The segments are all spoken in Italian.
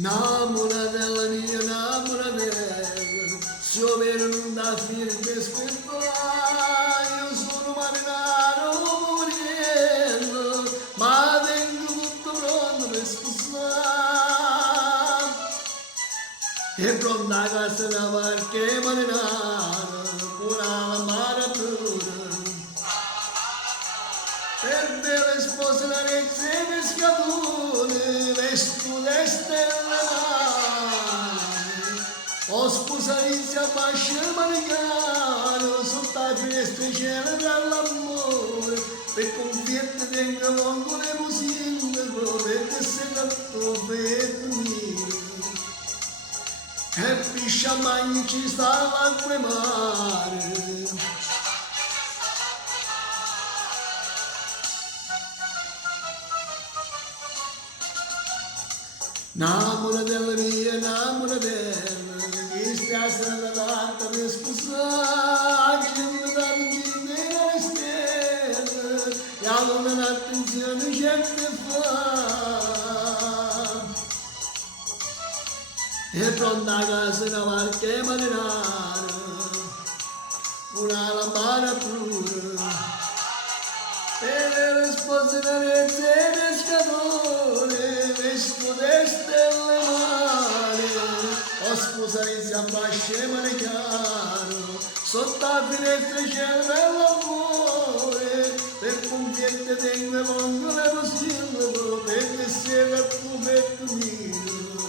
Namura della mia, namura della, se io vedo non da firme aspettare, io sono marinaro moriello, ma tengo tutto pronto per sposare. E pronta a casa da qualche marinaro, con la mare pura. Per belle spose la rezza e pescatore, vesto le stelle mare. O sposalizia fascia manicaro, sotto la finestra celebra l'amore, per confiette tengo lungo le musine, per se tanto per unire. E piscia magni ci sta l'acqua e mare. Namura della mia, namura della, che stia stata data per scusare, che mi dà un giro nella stella, e allora un'attenzione gente fa. E pronta a casa una barca marinara, una lampada pura, e le spose da rezza e pescatore, vesto le stelle mare, o sposare si abbascia manicaro, sotto la finestra c'è l'amore, per confiette tengo lungo le cosine, per che sia il fumetto mio,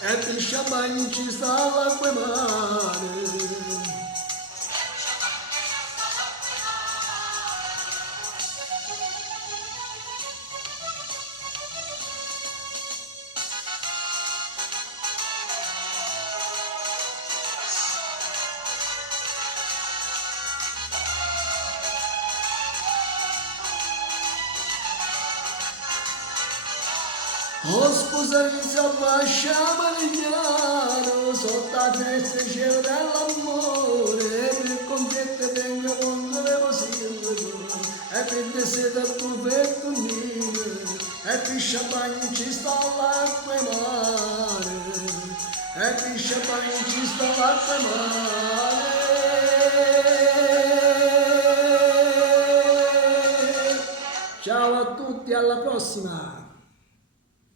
e per sciampagni ci sta l'acqua e mare. O sposare si abbascia manicaro, sotto la finestra c'è dell'amore, per confiette tengo mondo le cosine, e per te siete il perfetto mio, e per champagne ci sta l'acqua e mare, e per champagne ci sta l'acqua e mare. Ciao a tutti, alla prossima!